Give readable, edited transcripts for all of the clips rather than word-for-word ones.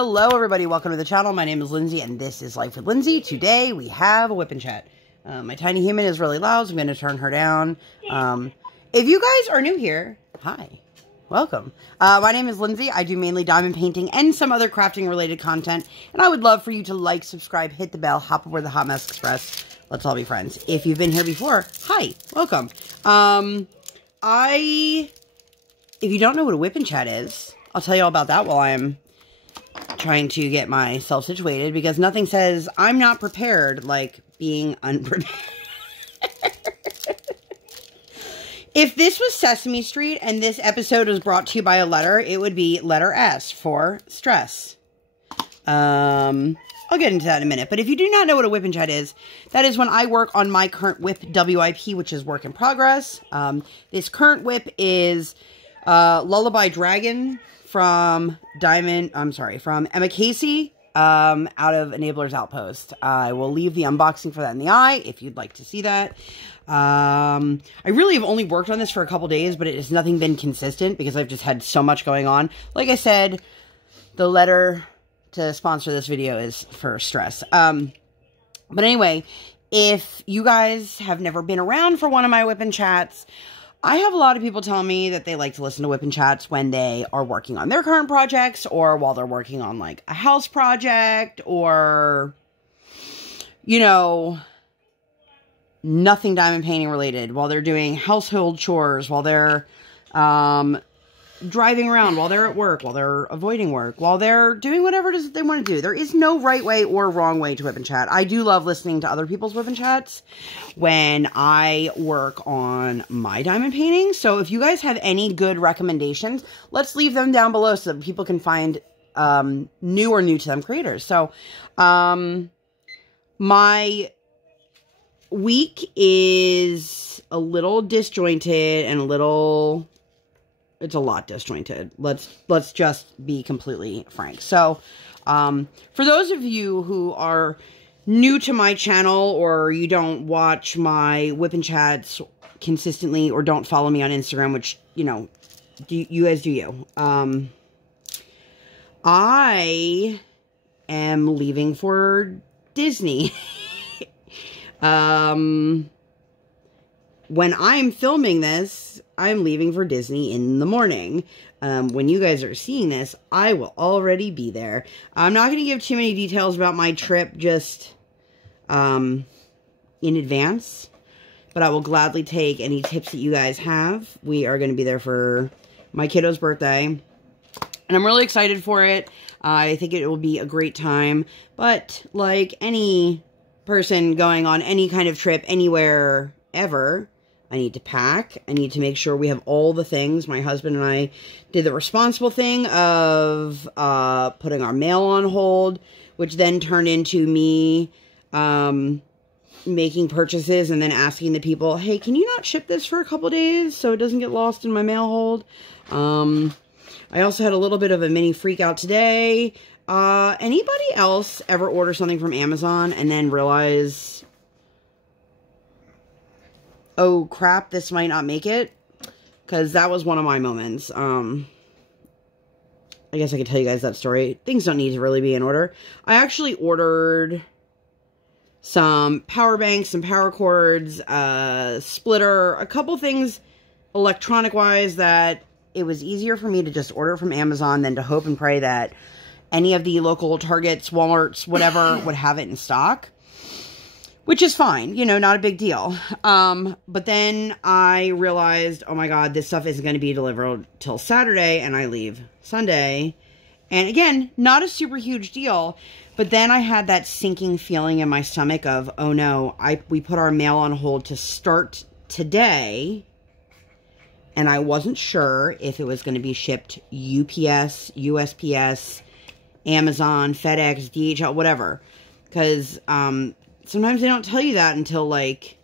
Hello everybody, welcome to the channel. My name is Lindsay and this is Life with Lindsay. Today we have a WIP Chat. My tiny human is really loud, so I'm going to turn her down. If you guys are new here, hi, welcome. My name is Lindsay. I do mainly diamond painting and some other crafting related content. And I would love for you to like, subscribe, hit the bell, hop aboard the Hot Mess Express. Let's all be friends. If you've been here before, hi, welcome. If you don't know what a WIP Chat is, I'll tell you all about that while I'm trying to get myself situated, because nothing says I'm not prepared like being unprepared. If this was Sesame Street and this episode was brought to you by a letter, it would be letter S for stress. I'll get into that in a minute. But if you do not know what a WIP Chat is, that is when I work on my current WIP, WIP, which is work in progress. This current WIP is Lullaby Dragon from Emma Casey, out of Enabler's Outpost. I will leave the unboxing for that in the eye if you'd like to see that. I really have only worked on this for a couple days, but it has nothing been consistent because I've just had so much going on. Like I said, the letter to sponsor this video is for stress. But anyway, if you guys have never been around for one of my WIP Chats, I have a lot of people tell me that they like to listen to WIP Chats when they are working on their current projects, or while they're working on like a house project, or, you know, nothing diamond painting related, while they're doing household chores, while they're driving around, while they're at work, while they're avoiding work, while they're doing whatever it is that they want to do. There is no right way or wrong way to WIP Chat. I do love listening to other people's WIP Chats when I work on my diamond painting. So if you guys have any good recommendations, let's leave them down below so that people can find new or new to them creators. So my week is a little disjointed and it's a lot disjointed. Let's just be completely frank. So, for those of you who are new to my channel, or you don't watch my WIP Chats consistently, or don't follow me on Instagram, which, you know, you guys do you. I am leaving for Disney. When I'm filming this, I'm leaving for Disney in the morning. When you guys are seeing this, I will already be there. I'm not going to give too many details about my trip just in advance, but I will gladly take any tips that you guys have. We are going to be there for my kiddo's birthday, and I'm really excited for it. I think it will be a great time, but like any person going on any kind of trip anywhere ever, I need to pack. I need to make sure we have all the things. My husband and I did the responsible thing of putting our mail on hold, which then turned into me making purchases and then asking the people, hey, can you not ship this for a couple days so it doesn't get lost in my mail hold? I also had a little bit of a mini freak out today. Anybody else ever order something from Amazon and then realize, oh crap, this might not make it? Because that was one of my moments. I guess I could tell you guys that story. Things don't need to really be in order. I actually ordered some power banks, some power cords, splitter, a couple things electronic-wise that it was easier for me to just order from Amazon than to hope and pray that any of the local Targets, Walmarts, whatever, would have it in stock. Which is fine, you know, not a big deal. But then I realized, oh my God, this stuff isn't going to be delivered till Saturday, and I leave Sunday. And again, not a super huge deal. But then I had that sinking feeling in my stomach of, oh no, we put our mail on hold to start today. And I wasn't sure if it was going to be shipped UPS, USPS, Amazon, FedEx, DHL, whatever. Because, sometimes they don't tell you that until, like,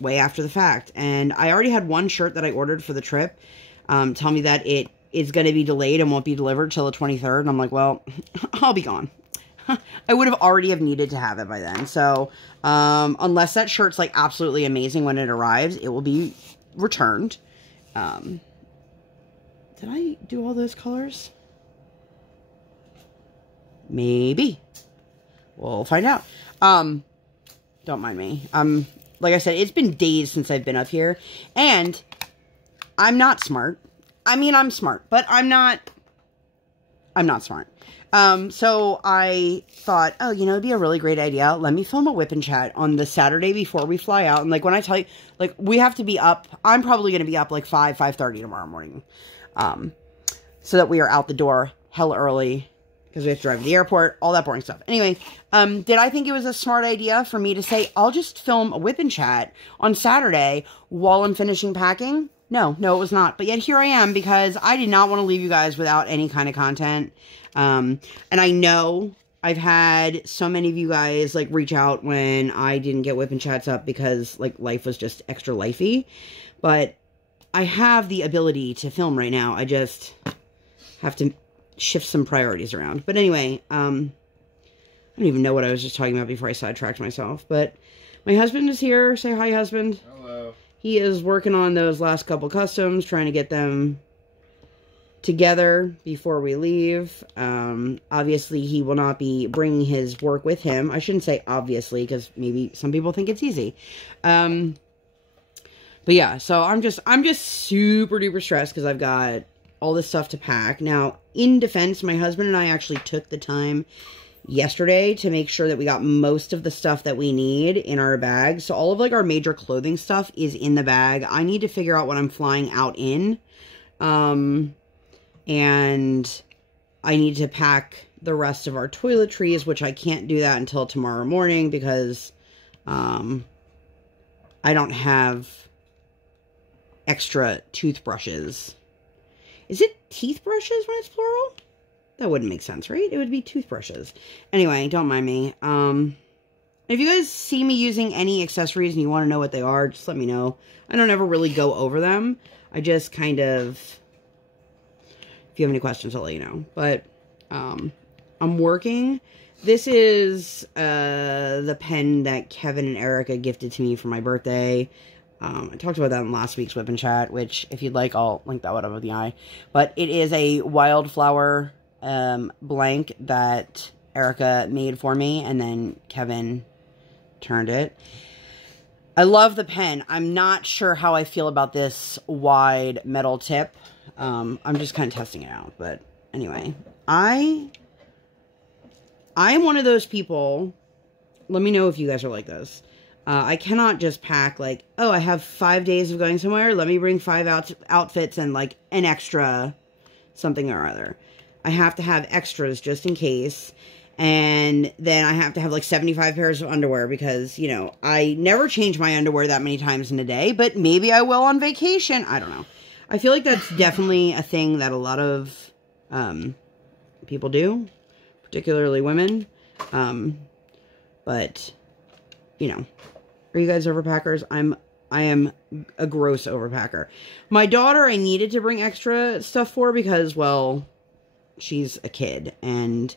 way after the fact. And I already had one shirt that I ordered for the trip tell me that it is going to be delayed and won't be delivered till the 23rd. And I'm like, well, I'll be gone. I would have already have needed to have it by then. So, unless that shirt's, like, absolutely amazing when it arrives, it will be returned. Did I do all those colors? Maybe. We'll find out. Don't mind me. Like I said, it's been days since I've been up here, and I'm not smart. I mean, I'm smart, but I'm not smart. So I thought, oh, you know, it'd be a really great idea. Let me film a WIP Chat on the Saturday before we fly out. And like, when I tell you, like, we have to be up, I'm probably going to be up like 5:30 tomorrow morning. So that we are out the door hella early because we have to drive to the airport, all that boring stuff. Anyway, did I think it was a smart idea for me to say, I'll just film a WIP Chat on Saturday while I'm finishing packing? No, it was not. But yet here I am, because I did not want to leave you guys without any kind of content. And I know I've had so many of you guys like reach out when I didn't get WIP Chats up because like life was just extra lifey. But I have the ability to film right now. I just have to shift some priorities around. But anyway, I don't even know what I was just talking about before I sidetracked myself. But my husband is here. Say hi, husband. Hello. He is working on those last couple customs, trying to get them together before we leave. Obviously, he will not be bringing his work with him. I shouldn't say obviously, because maybe some people think it's easy. But yeah, so I'm just super duper stressed because I've got all this stuff to pack. Now, in defense, my husband and I actually took the time yesterday to make sure that we got most of the stuff that we need in our bag. So all of like our major clothing stuff is in the bag. I need to figure out what I'm flying out in. And I need to pack the rest of our toiletries, which I can't do that until tomorrow morning because I don't have extra toothbrushes. Is it teeth brushes when it's plural? That wouldn't make sense, right? It would be toothbrushes. Anyway, don't mind me. If you guys see me using any accessories and you want to know what they are, just let me know. I don't ever really go over them. I just kind of... If you have any questions, I'll let you know. But I'm working. This is the pen that Kevin and Erica gifted to me for my birthday. I talked about that in last week's WIP Chat, which, if you'd like, I'll link that one up with the eye. But it is a wildflower blank that Erica made for me, and then Kevin turned it. I love the pen. I'm not sure how I feel about this wide metal tip. I'm just kind of testing it out. But anyway, I am one of those people. Let me know if you guys are like this. I cannot just pack like, oh, I have 5 days of going somewhere. Let me bring 5 outfits and like an extra something or other. I have to have extras just in case. And then I have to have like 75 pairs of underwear because, you know, I never change my underwear that many times in a day, but maybe I will on vacation. I don't know. I feel like that's definitely a thing that a lot of people do, particularly women. But, you know, are you guys overpackers? I am a gross overpacker. My daughter, I needed to bring extra stuff for because, well, she's a kid, and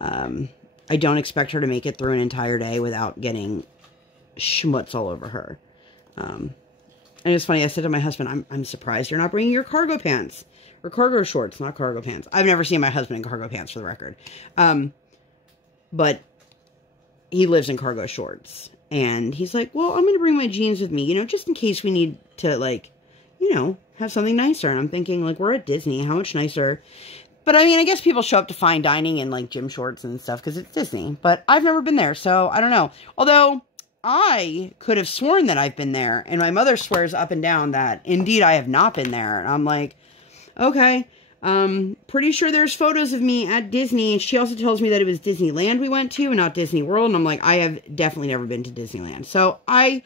I don't expect her to make it through an entire day without getting schmutz all over her. And it's funny, I said to my husband, I'm surprised you're not bringing your cargo pants. Or cargo shorts, not cargo pants. I've never seen my husband in cargo pants, for the record. But he lives in cargo shorts. And he's like, well, I'm going to bring my jeans with me, you know, just in case we need to, like, you know, have something nicer. And I'm thinking, like, we're at Disney. How much nicer? But, I mean, I guess people show up to fine dining in, like, gym shorts and stuff because it's Disney. But I've never been there, so I don't know. Although, I could have sworn that I've been there. And my mother swears up and down that, indeed, I have not been there. And I'm like, okay. Pretty sure there's photos of me at Disney. She also tells me that it was Disneyland we went to and not Disney World. And I'm like, I have definitely never been to Disneyland. So I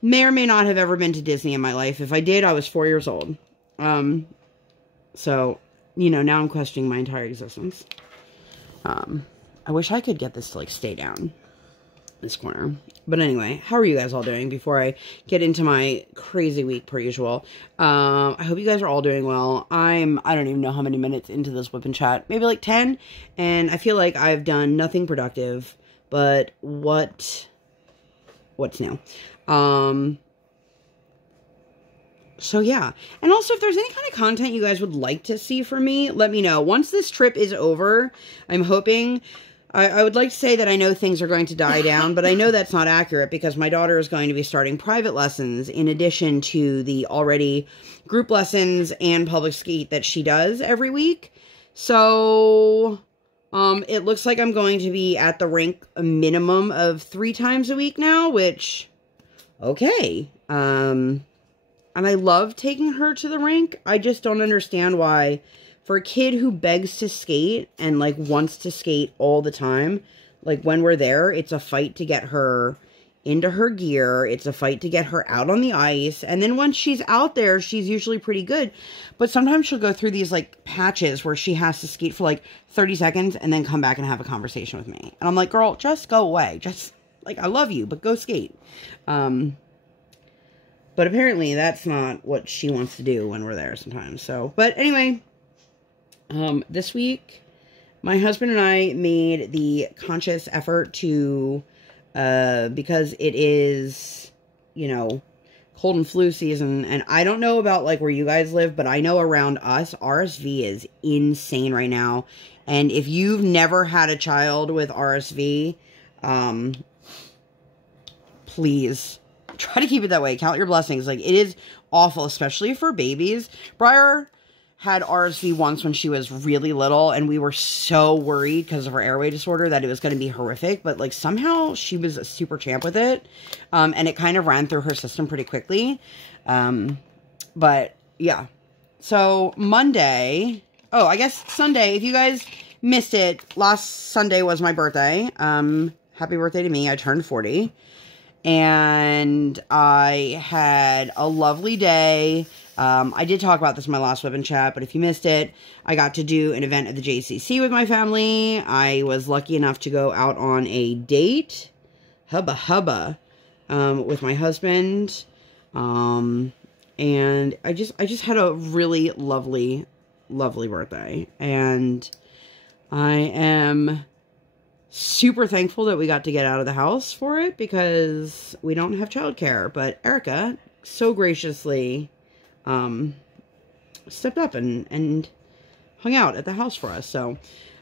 may or may not have ever been to Disney in my life. If I did, I was 4 years old. So, you know, now I'm questioning my entire existence. I wish I could get this to like stay down this corner. But anyway, how are you guys all doing before I get into my crazy week per usual? I hope you guys are all doing well. I don't even know how many minutes into this WIP Chat, maybe like 10, and I feel like I've done nothing productive, but what's new? So yeah. And also, if there's any kind of content you guys would like to see from me, let me know. Once this trip is over, I'm hoping... I would like to say that I know things are going to die down, but I know that's not accurate because my daughter is going to be starting private lessons in addition to the already group lessons and public skate that she does every week. So, it looks like I'm going to be at the rink a minimum of 3 times a week now, which, okay. And I love taking her to the rink. I just don't understand why... For a kid who begs to skate and, like, wants to skate all the time, like, when we're there, it's a fight to get her into her gear. It's a fight to get her out on the ice. And then once she's out there, she's usually pretty good. But sometimes she'll go through these, like, patches where she has to skate for, like, 30 seconds and then come back and have a conversation with me. And I'm like, girl, just go away. Just, like, I love you, but go skate. But apparently that's not what she wants to do when we're there sometimes. So, but anyway... this week, my husband and I made the conscious effort to, because it is, you know, cold and flu season, and I don't know about, like, where you guys live, but I know around us, RSV is insane right now, and if you've never had a child with RSV, please, try to keep it that way. Count your blessings. Like, it is awful, especially for babies. Briar had RSV once when she was really little, and we were so worried because of her airway disorder that it was going to be horrific, but, like, somehow she was a super champ with it, and it kind of ran through her system pretty quickly, but, yeah, so Monday, oh, I guess Sunday, if you guys missed it, last Sunday was my birthday, happy birthday to me, I turned 40, and I had a lovely day. I did talk about this in my last WIP Chat, but if you missed it, I got to do an event at the JCC with my family. I was lucky enough to go out on a date, hubba, with my husband, and I just had a really lovely birthday, and I am super thankful that we got to get out of the house for it because we don't have childcare, but Erica so graciously stepped up and hung out at the house for us. So,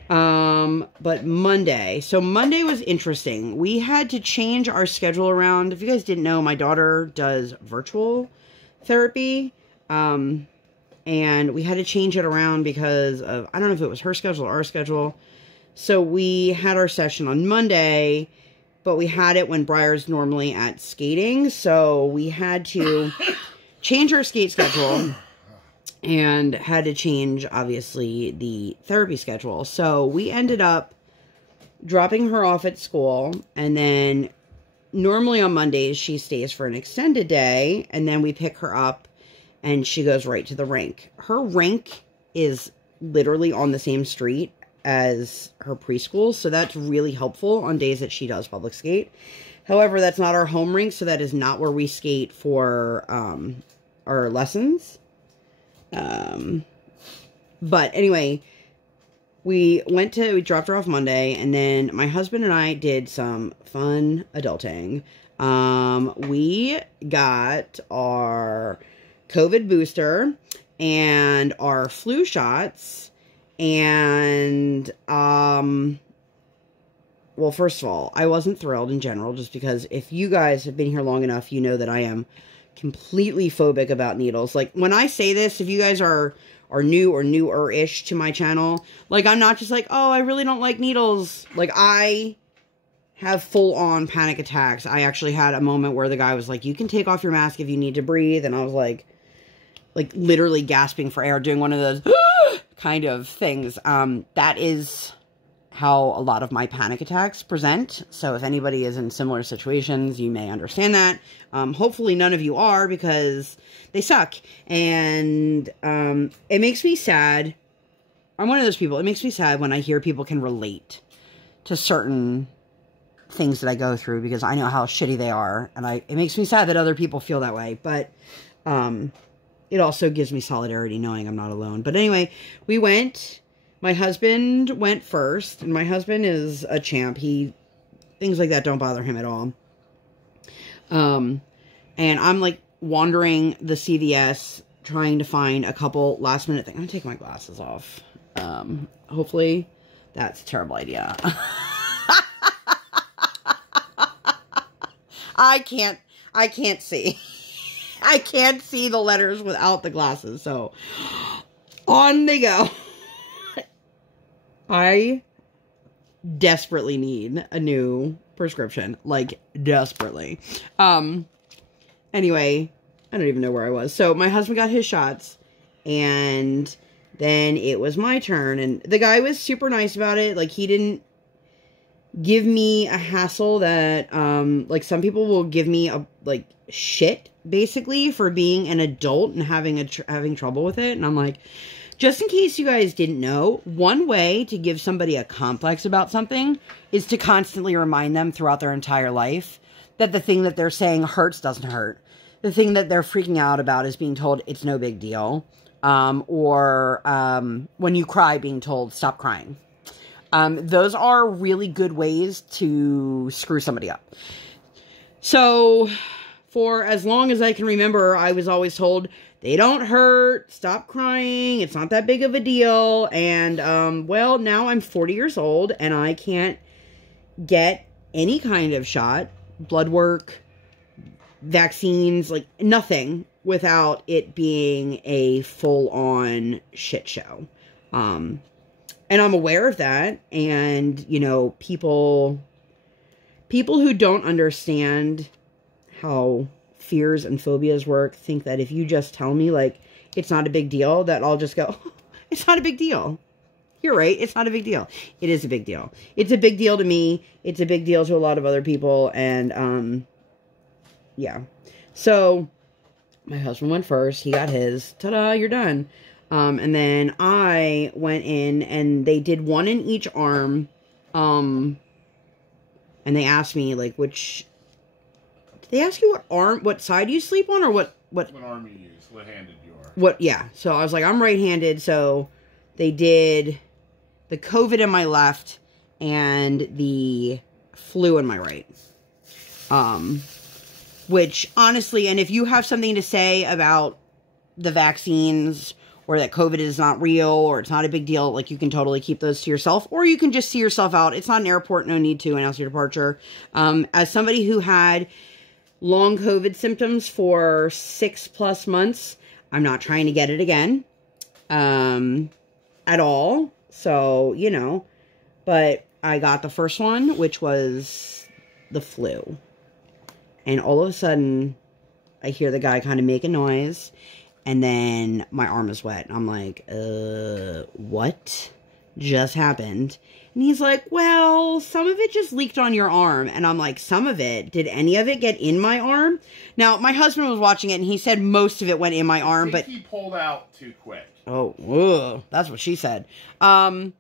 but Monday was interesting. We had to change our schedule around. If you guys didn't know, my daughter does virtual therapy, and we had to change it around because of, I don't know if it was her schedule or our schedule. So we had our session on Monday, but we had it when Briar's normally at skating. So we had to change our skate schedule and had to change, obviously, the therapy schedule. So we ended up dropping her off at school, and then normally on Mondays she stays for an extended day, and then we pick her up and she goes right to the rink. Her rink is literally on the same street as her preschool, so that's really helpful on days that she does public skate. However, that's not our home rink, so that is not where we skate for our lessons. But anyway, we dropped her off Monday, and then my husband and I did some fun adulting. We got our COVID booster and our flu shots. And, well, first of all, I wasn't thrilled in general, just because if you guys have been here long enough, you know that I am completely phobic about needles. Like, when I say this, if you guys are new or newer-ish to my channel, like, I'm not just like, oh, I really don't like needles. Like, I have full-on panic attacks. I actually had a moment where the guy was like, you can take off your mask if you need to breathe, and I was like literally gasping for air, doing one of those kind of things. That is how a lot of my panic attacks present. So if anybody is in similar situations, you may understand that. Hopefully none of you are, because they suck. And it makes me sad. I'm one of those people. It makes me sad when I hear people can relate to certain things that I go through, because I know how shitty they are. And it makes me sad that other people feel that way. But it also gives me solidarity knowing I'm not alone. But anyway, we went. My husband went first, and my husband is a champ. Things like that don't bother him at all. And I'm like wandering the CVS trying to find a couple last minute things. I'm gonna take my glasses off. Hopefully that's a terrible idea. I can't see. I can't see the letters without the glasses, so on they go. I desperately need a new prescription, like desperately. Anyway, I don't even know where I was. So my husband got his shots, and then it was my turn, and the guy was super nice about it. Like, he didn't give me a hassle that, like, some people will give me a, like, shit, basically, for being an adult and having trouble with it. And I'm like, just in case you guys didn't know, one way to give somebody a complex about something is to constantly remind them throughout their entire life that the thing that they're saying hurts doesn't hurt. The thing that they're freaking out about is being told it's no big deal. Or when you cry, being told stop crying. Those are really good ways to screw somebody up. So, for as long as I can remember, I was always told, they don't hurt, stop crying, it's not that big of a deal. And, well, now I'm 40 years old, and I can't get any kind of shot, blood work, vaccines, like, nothing, without it being a full-on shit show. And I'm aware of that, and, you know, people who don't understand how fears and phobias work think that if you just tell me, like, it's not a big deal, that I'll just go, oh, it's not a big deal. You're right, it's not a big deal. It is a big deal. It's a big deal to me. It's a big deal to a lot of other people, and, yeah. So, my husband went first. He got his. Ta-da, you're done. And then I went in, and they did one in each arm. And they asked me, like, which... Did they ask you what side you sleep on, or what arm you use, what handed you are. Yeah. So I was like, I'm right-handed, so they did the COVID in my left and the flu in my right. Which, honestly, and if you have something to say about the vaccines, or that COVID is not real, or it's not a big deal, like, you can totally keep those to yourself, or you can just see yourself out. It's not an airport, no need to announce your departure. As somebody who had long COVID symptoms for 6+ months, I'm not trying to get it again, at all. So, you know, but I got the first one, which was the flu. And all of a sudden, I hear the guy kind of make a noise, and then my arm is wet. I'm like, what just happened? And he's like, well, some of it just leaked on your arm. And I'm like, some of it? Did any of it get in my arm? Now, my husband was watching it, and he said most of it went in my arm, but he pulled out too quick. Oh, ugh, that's what she said. And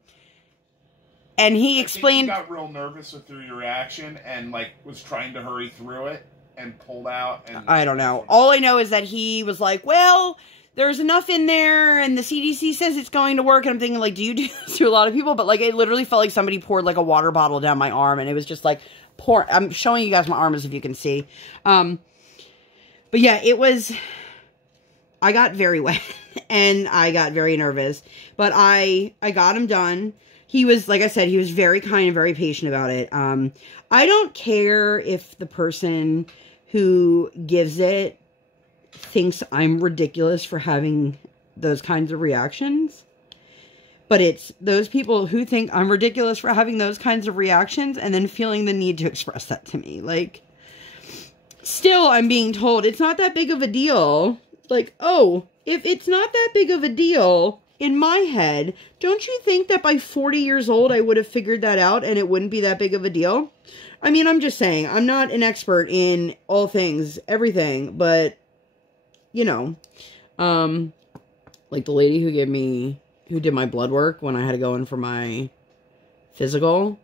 he explained... I think he got real nervous through your reaction, and, like, was trying to hurry through it, and pulled out. And I don't know. All I know is that he was like, well, there's enough in there, and the CDC says it's going to work. And I'm thinking, like, do you do this to a lot of people? But, like, it literally felt like somebody poured, like, a water bottle down my arm, and it was just, like, pour. I'm showing you guys my arm as if you can see. But, yeah, it was... I got very wet, and I got very nervous. But I got him done. He was, like I said, he was very kind and very patient about it. I don't care if the person who gives it thinks I'm ridiculous for having those kinds of reactions. But it's those people who think I'm ridiculous for having those kinds of reactions and then feeling the need to express that to me. Like, still, I'm being told it's not that big of a deal. Like, oh, if it's not that big of a deal... In my head, don't you think that by 40 years old I would have figured that out and it wouldn't be that big of a deal? I mean, I'm just saying, I'm not an expert in all things, everything, but, you know, like the lady who did my blood work when I had to go in for my physical,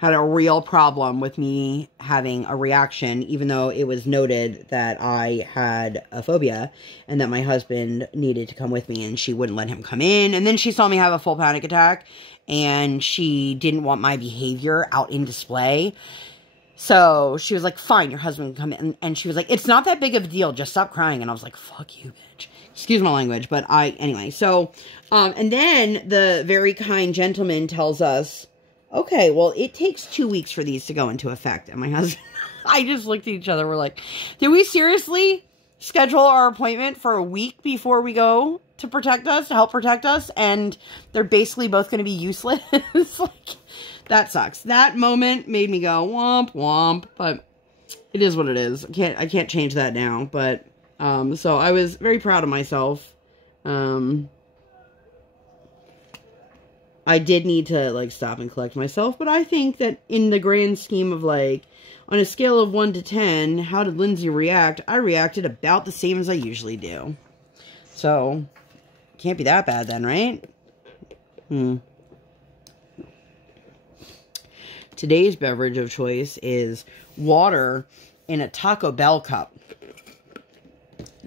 had a real problem with me having a reaction, even though it was noted that I had a phobia and that my husband needed to come with me, and she wouldn't let him come in. And then she saw me have a full panic attack, and she didn't want my behavior out in display. So she was like, fine, your husband can come in. And she was like, it's not that big of a deal. Just stop crying. And I was like, fuck you, bitch. Excuse my language. But anyway. So, and then the very kind gentleman tells us, okay, well, it takes 2 weeks for these to go into effect. And my husband, I just looked at each other. We're like, did we seriously schedule our appointment for a week before we go to protect us, to help protect us? And they're basically both going to be useless. Like, that sucks. That moment made me go womp womp, but it is what it is. I can't change that now. But so I was very proud of myself. I did need to like stop and collect myself, but I think that in the grand scheme of like on a scale of 1 to 10, how did Lindsay react? I reacted about the same as I usually do. So can't be that bad then, right? Today's beverage of choice is water in a Taco Bell cup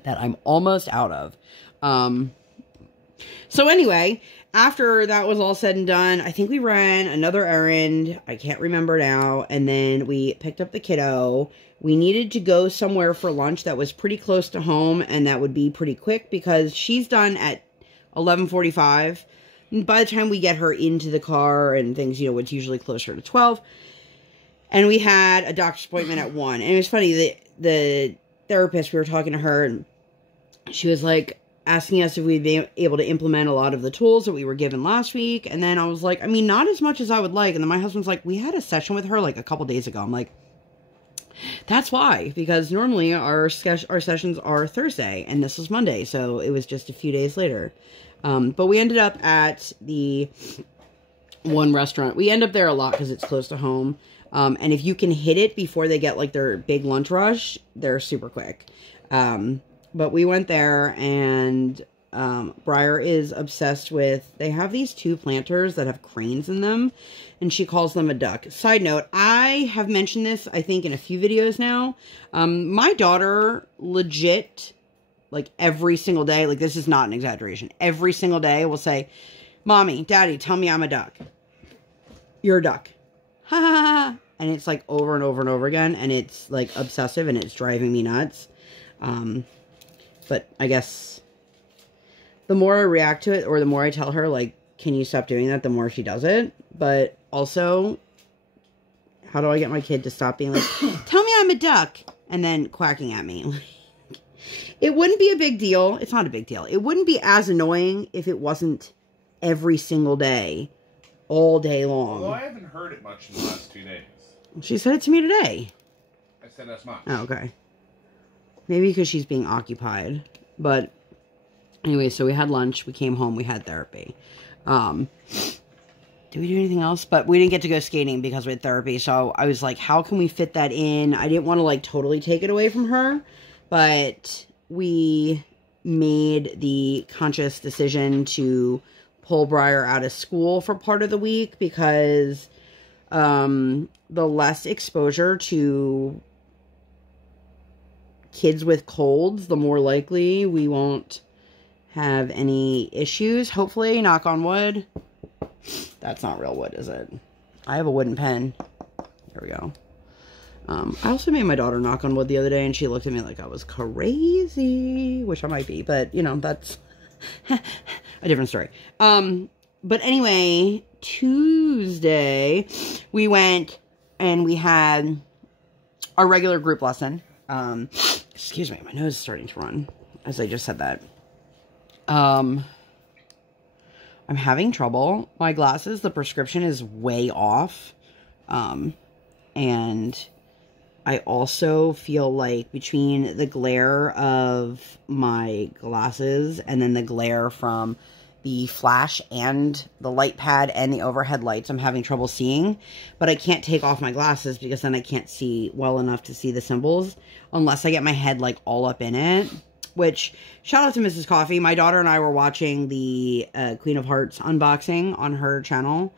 that I'm almost out of. So anyway, after that was all said and done, I think we ran another errand. I can't remember now. And then we picked up the kiddo. We needed to go somewhere for lunch that was pretty close to home and that would be pretty quick because she's done at 11:45. By the time we get her into the car and things, you know, it's usually closer to 12. And we had a doctor's appointment at 1. And it was funny, the therapist, we were talking to her, and she was like asking us if we'd be able to implement a lot of the tools that we were given last week. And then I was like, I mean, not as much as I would like. And then my husband's like, we had a session with her like a couple days ago. I'm like, that's why, because normally our sessions are Thursday and this was Monday. So it was just a few days later. But we ended up at the one restaurant. We end up there a lot because it's close to home. And if you can hit it before they get like their big lunch rush, they're super quick. But we went there and Briar is obsessed with, they have these 2 planters that have cranes in them and she calls them a duck. Side note, I have mentioned this, I think, in a few videos now. My daughter legit, like every single day, like this is not an exaggeration, every single day will say, Mommy, Daddy, tell me I'm a duck. You're a duck. Ha ha ha. And it's like over and over and over again. And it's like obsessive and it's driving me nuts. But I guess the more I react to it or the more I tell her, like, can you stop doing that? The more she does it. But also, how do I get my kid to stop being like, tell me I'm a duck. And then quacking at me. It wouldn't be a big deal. It's not a big deal. It wouldn't be as annoying if it wasn't every single day, all day long. Although I haven't heard it much in the last 2 days. She said it to me today. I said as much. Oh, okay. Maybe because she's being occupied. But anyway, so we had lunch. We came home. We had therapy. Did we do anything else? But we didn't get to go skating because we had therapy. So I was like, how can we fit that in? I didn't want to like totally take it away from her. But we made the conscious decision to pull Briar out of school for part of the week because the less exposure to kids with colds, the more likely we won't have any issues. Hopefully, knock on wood. That's not real wood, is it? I have a wooden pen. There we go. I also made my daughter knock on wood the other day, and she looked at me like I was crazy, which I might be, but, you know, that's a different story. But anyway, Tuesday, we went and we had our regular group lesson. Excuse me, my nose is starting to run as I just said that. I'm having trouble. My glasses, the prescription is way off. And I also feel like between the glare of my glasses and then the glare from the flash and the light pad and the overhead lights, I'm having trouble seeing. But I can't take off my glasses because then I can't see well enough to see the symbols unless I get my head like all up in it. Which, shout out to Mrs. Coffee. My daughter and I were watching the Queen of Hearts unboxing on her channel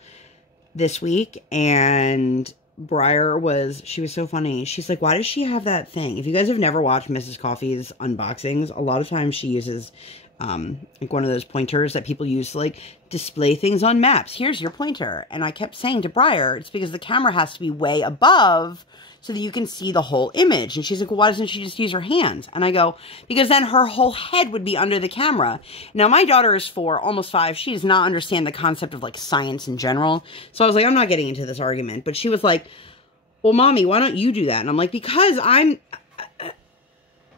this week. And Briar she was so funny. She's like, why does she have that thing? If you guys have never watched Mrs. Coffee's unboxings, a lot of times she uses Like one of those pointers that people use to like display things on maps. Here's your pointer. And I kept saying to Briar, it's because the camera has to be way above so that you can see the whole image. And she's like, well, why doesn't she just use her hands? And I go, because then her whole head would be under the camera. Now, my daughter is 4, almost 5. She does not understand the concept of like science in general. So I was like, I'm not getting into this argument. But she was like, well, Mommy, why don't you do that? And I'm like, because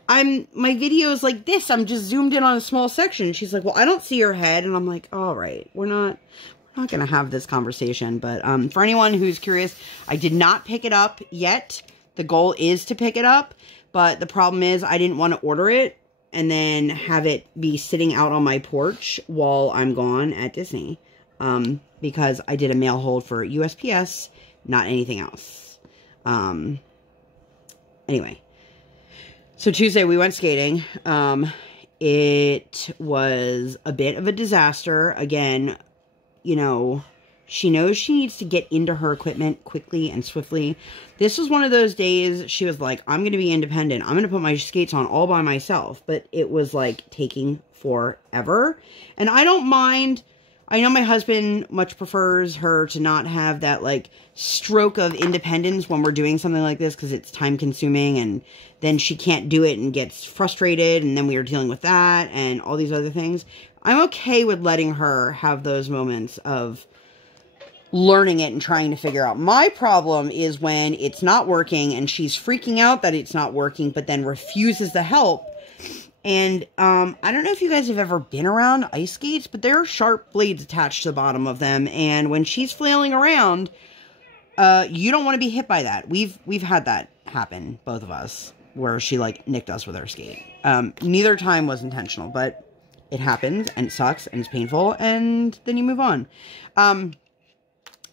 my video is like this. I'm just zoomed in on a small section. She's like, well, I don't see your head. And I'm like, all right, we're not going to have this conversation. But for anyone who's curious, I did not pick it up yet. The goal is to pick it up. But the problem is I didn't want to order it and then have it be sitting out on my porch while I'm gone at Disney. Because I did a mail hold for USPS, not anything else. Anyway. So Tuesday we went skating. It was a bit of a disaster. Again, you know, she knows she needs to get into her equipment quickly and swiftly. This was one of those days she was like, I'm going to be independent. I'm going to put my skates on all by myself. But it was like taking forever. And I don't mind. I know my husband much prefers her to not have that like stroke of independence when we're doing something like this because it's time consuming and then she can't do it and gets frustrated and then we are dealing with that and all these other things. I'm okay with letting her have those moments of learning it and trying to figure out. My problem is when it's not working and she's freaking out that it's not working but then refuses the help. And I don't know if you guys have ever been around ice skates, but there are sharp blades attached to the bottom of them. And when she's flailing around, you don't want to be hit by that. We've had that happen, both of us, where she like nicked us with her skate. Neither time was intentional, but it happens and it sucks and it's painful and then you move on.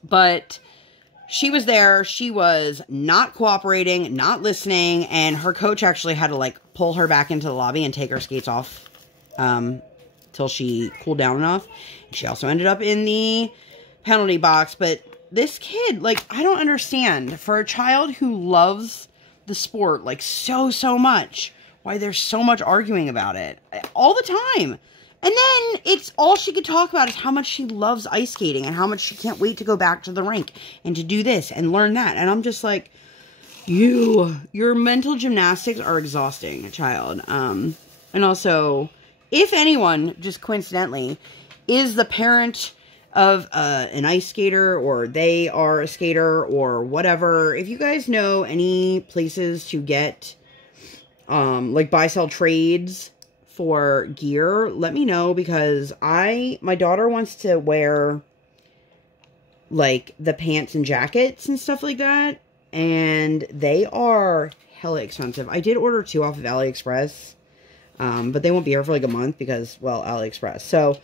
But she was there. She was not cooperating, not listening. And her coach actually had to like pull her back into the lobby and take her skates off till she cooled down enough. She also ended up in the penalty box. But this kid, like, I don't understand. For a child who loves the sport, like, so much, why there's so much arguing about it all the time. And then it's all she could talk about is how much she loves ice skating and how much she can't wait to go back to the rink and to do this and learn that. And I'm just like, your mental gymnastics are exhausting, child. And also, if anyone, just coincidentally, is the parent of an ice skater or they are a skater or whatever, if you guys know any places to get, like buy-sell trades for gear, let me know because my daughter wants to wear like the pants and jackets and stuff like that. And they are hella expensive. I did order 2 off of AliExpress. But they won't be here for like a month because, well, AliExpress. So,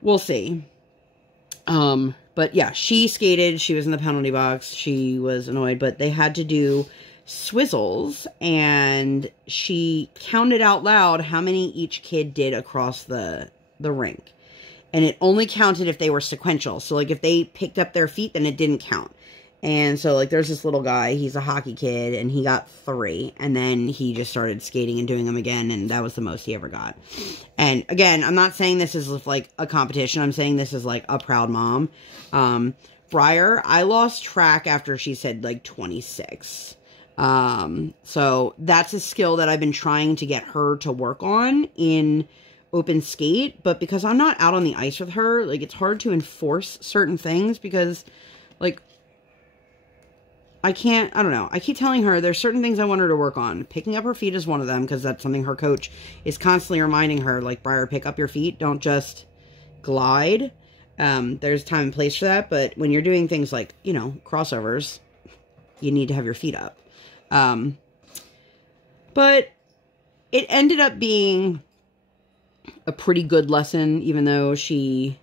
we'll see. But yeah, she skated. She was in the penalty box. She was annoyed. But they had to do swizzles. And she counted out loud how many each kid did across the rink. And it only counted if they were sequential. So, like, if they picked up their feet, then it didn't count. And so, like, there's this little guy, he's a hockey kid, and he got 3, and then he just started skating and doing them again, and that was the most he ever got. And, again, I'm not saying this is, like, a competition, I'm saying this is, like, a proud mom. Briar, I lost track after she said, like, 26. So, that's a skill that I've been trying to get her to work on in open skate, but because I'm not out on the ice with her, like, it's hard to enforce certain things, because, like, I don't know. I keep telling her there's certain things I want her to work on. Picking up her feet is one of them because that's something her coach is constantly reminding her. Like, Briar, pick up your feet. Don't just glide. There's time and place for that. But when you're doing things like, you know, crossovers, you need to have your feet up. But it ended up being a pretty good lesson, even though she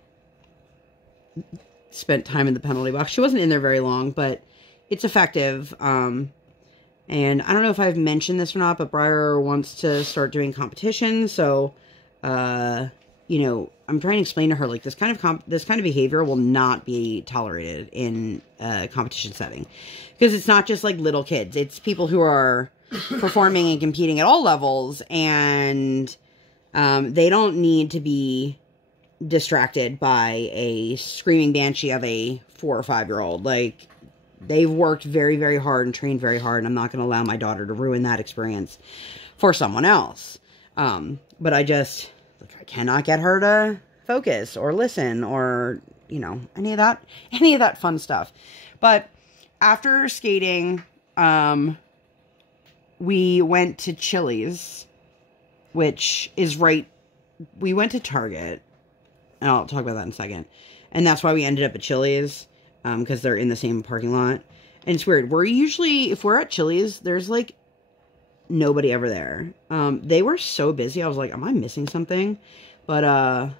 spent time in the penalty box. She wasn't in there very long, but it's effective, and I don't know if I've mentioned this or not, but Briar wants to start doing competitions, so, you know, I'm trying to explain to her, like, this kind of behavior will not be tolerated in a competition setting, because it's not just, like, little kids, it's people who are performing and competing at all levels, and They don't need to be distracted by a screaming banshee of a 4 or 5-year-old. Like, they've worked very, very hard and trained very hard, and I'm not going to allow my daughter to ruin that experience for someone else. But I cannot get her to focus or listen or, you know, any of that fun stuff. But after skating, we went to Chili's, which is we went to Target, and I'll talk about that in a second. And that's why we ended up at Chili's, because they're in the same parking lot. And it's weird. If we're at Chili's, there's, like, nobody ever there. They were so busy. I was like, am I missing something? But,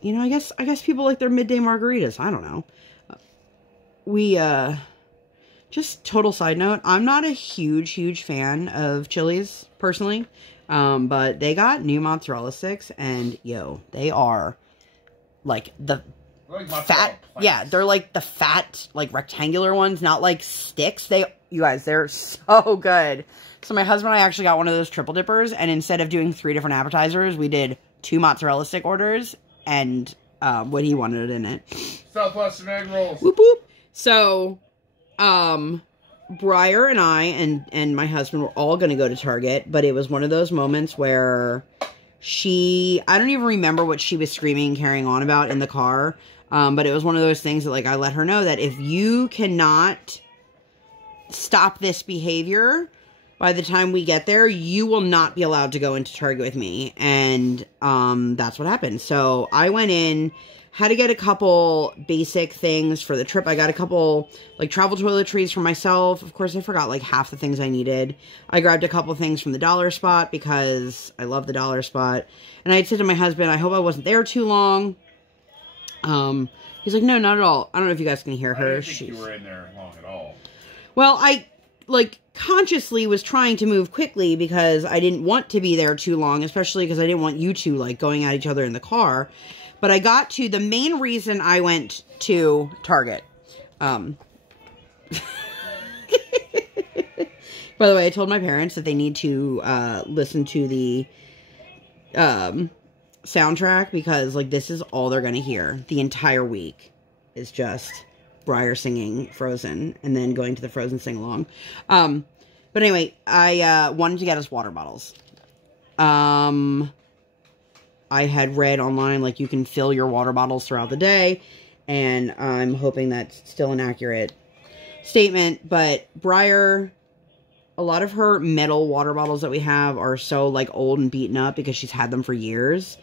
you know, I guess people like their midday margaritas. I don't know. Just total side note, I'm not a huge fan of Chili's, personally. But they got new mozzarella sticks, and, yo, they are, like, the fat, yeah, they're, like, the fat, like, rectangular ones, not, like, sticks. You guys, they're so good. So my husband and I actually got one of those triple dippers, and instead of doing 3 different appetizers, we did 2 mozzarella stick orders, and, what he wanted in it. Southwestern egg rolls. Whoop, whoop. So, Briar and I and my husband were all going to go to Target, but it was one of those moments where I don't even remember what she was screaming and carrying on about in the car, but it was one of those things that, like, I let her know that if you cannot stop this behavior by the time we get there, you will not be allowed to go into Target with me. And that's what happened. So I went in, had to get a couple basic things for the trip. I got a couple, like, travel toiletries for myself. Of course, I forgot, like, half the things I needed. I grabbed a couple things from the dollar spot because I love the dollar spot. And I had said to my husband, I hope I wasn't there too long. He's like, no, not at all. I don't know if you guys can hear her. I didn't think you were in there long at all. Well, I, like, consciously was trying to move quickly because I didn't want to be there too long, especially because I didn't want you two, like, going at each other in the car. But I got to the main reason I went to Target. By the way, I told my parents that they need to listen to the soundtrack because, like, this is all they're going to hear the entire week. Is just Briar singing Frozen and then going to the Frozen sing-along. But anyway, I wanted to get us water bottles. I had read online, like, you can fill your water bottles throughout the day, and I'm hoping that's still an accurate statement, but Briar, a lot of her metal water bottles that we have are so, like, old and beaten up because she's had them for years,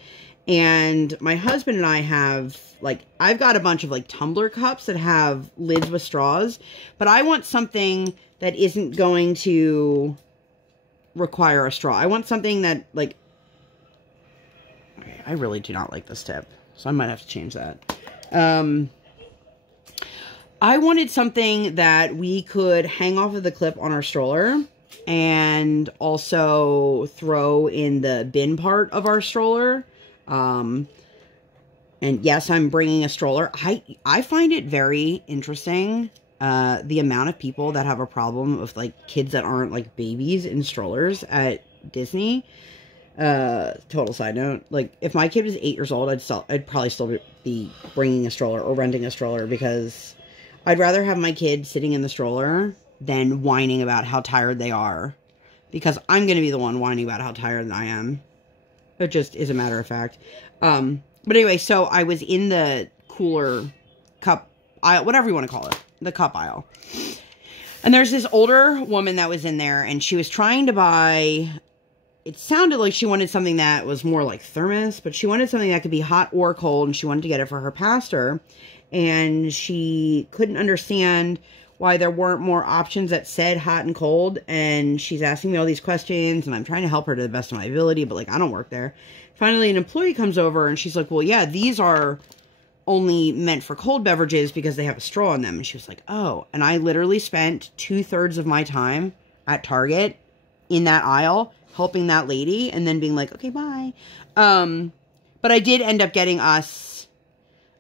and my husband and I have, like, I've got a bunch of, like, tumbler cups that have lids with straws, but I want something that isn't going to require a straw. I want something that, like, I really do not like this tip, so I might have to change that. I wanted something that we could hang off of the clip on our stroller and also throw in the bin part of our stroller. And yes, I'm bringing a stroller. I find it very interesting, the amount of people that have a problem with, like, kids that aren't, like, babies in strollers at Disney. Total side note, like, if my kid was 8 years old, I'd probably still be bringing a stroller or renting a stroller because I'd rather have my kid sitting in the stroller than whining about how tired they are, because I'm going to be the one whining about how tired I am. It just is a matter of fact. But anyway, so I was in the cooler cup aisle, whatever you want to call it, the cup aisle. And there's this older woman that was in there, and she was trying to buy, it sounded like she wanted something that was more like thermos, but she wanted something that could be hot or cold, and she wanted to get it for her pastor. And she couldn't understand why there weren't more options that said hot and cold. And she's asking me all these questions, and I'm trying to help her to the best of my ability, but, like, I don't work there. Finally, an employee comes over, and she's like, well, yeah, these are only meant for cold beverages because they have a straw in them. And she was like, oh. And I literally spent 2/3 of my time at Target in that aisle helping that lady and then being like, okay, bye. But I did end up getting us,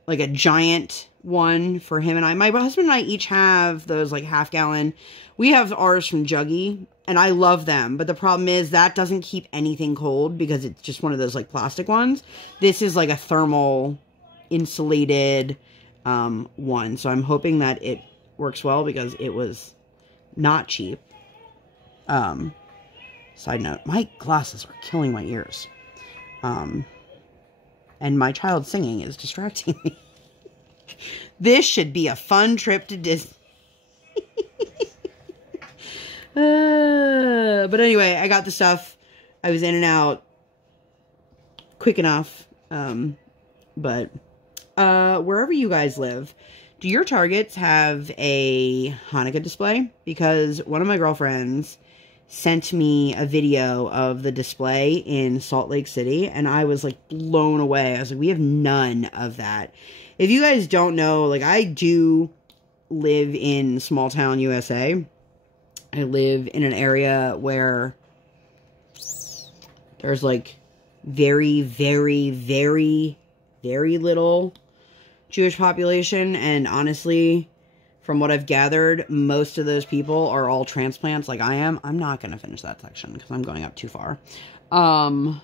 like, a giant one for him and I. My husband and I each have those like half-gallon. We have ours from Juggy, and I love them. But the problem is that doesn't keep anything cold because it's just one of those like plastic ones. This is like a thermal insulated one. So I'm hoping that it works well because it was not cheap. Side note, my glasses are killing my ears. And my child singing is distracting me. This should be a fun trip to Disney. But anyway, I got the stuff. I was in and out quick enough. But wherever you guys live, do your Targets have a Hanukkah display? Because one of my girlfriends sent me a video of the display in Salt Lake City, and I was like blown away. I was like, we have none of that. If you guys don't know, like, I do live in small town USA. I live in an area where there's like very, very, very, very little Jewish population, and honestly, from what I've gathered, most of those people are all transplants like I am. I'm not going to finish that section because I'm going up too far. I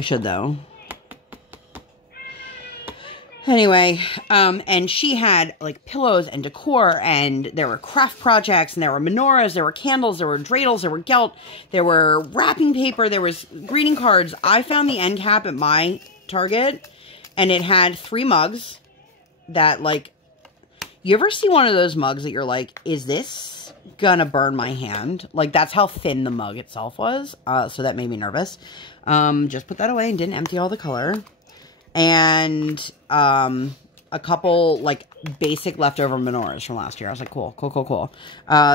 should, though. Anyway, and she had, like, pillows and decor, and there were craft projects, and there were menorahs, there were candles, there were dreidels, there were gelt, there were wrapping paper, there was greeting cards. I found the end cap at my Target, and it had 3 mugs that, like, you ever see one of those mugs that you're like, is this gonna burn my hand? Like, that's how thin the mug itself was. So that made me nervous. Just put that away and didn't empty all the color. And a couple, like, basic leftover menorahs from last year. I was like, cool, cool, cool, cool.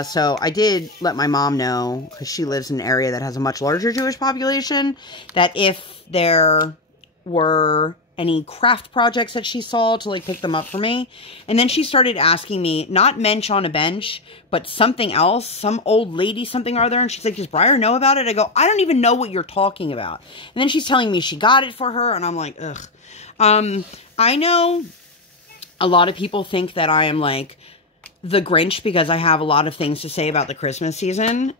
So I did let my mom know, because she lives in an area that has a much larger Jewish population, that if there were any craft projects that she saw, to like pick them up for me. And then she started asking me, not mensch on a bench, but something else, some old lady, something or other. And she's like, does Briar know about it? I go, I don't even know what you're talking about. And then she's telling me she got it for her. And I'm like, ugh. I know a lot of people think that I am like the Grinch because I have a lot of things to say about the Christmas season.